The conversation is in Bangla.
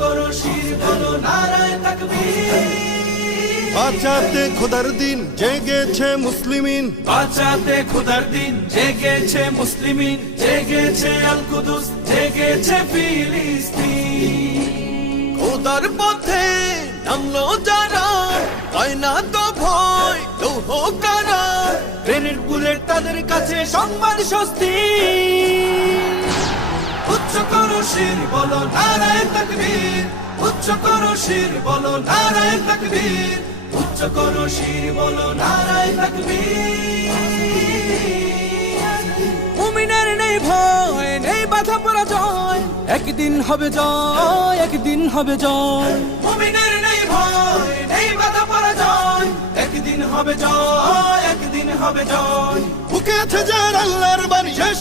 করো শির বলো নারায়ে তাকবীর। বাঁচাতে খোদার দিন জেগেছে মুসলিমিন, বাঁচাতে খোদার দিন জেগেছে মুসলিমিন, জেগেছে আল কুদুস, জেগেছে ফিলিস্তিন। খোদার পথে নামলো যারা, হয় না তো ভয় লৌহ কারা। গ্রেনেড বুলেট তাদের কাছে সংবাদ স্বস্তি। উচ্চ করো শির বলো নারায়ে তাকবীর, উচ্চ করো শির বলো নারায়ে তাকবীর, উচ্চ করো শির বলো নারায়ে তাকবীর। মুমিনের নেই ভয়, নেই বাধা পরাজয়, একদিন হবে জয়, একদিন হবে জয়। মুমিনের নেই ভয়, নেই বাধা পরাজয়, একদিন হবে জয়, একদিন হবে জয়। বুকে আছে যার আল্লাহর বাণী শেষ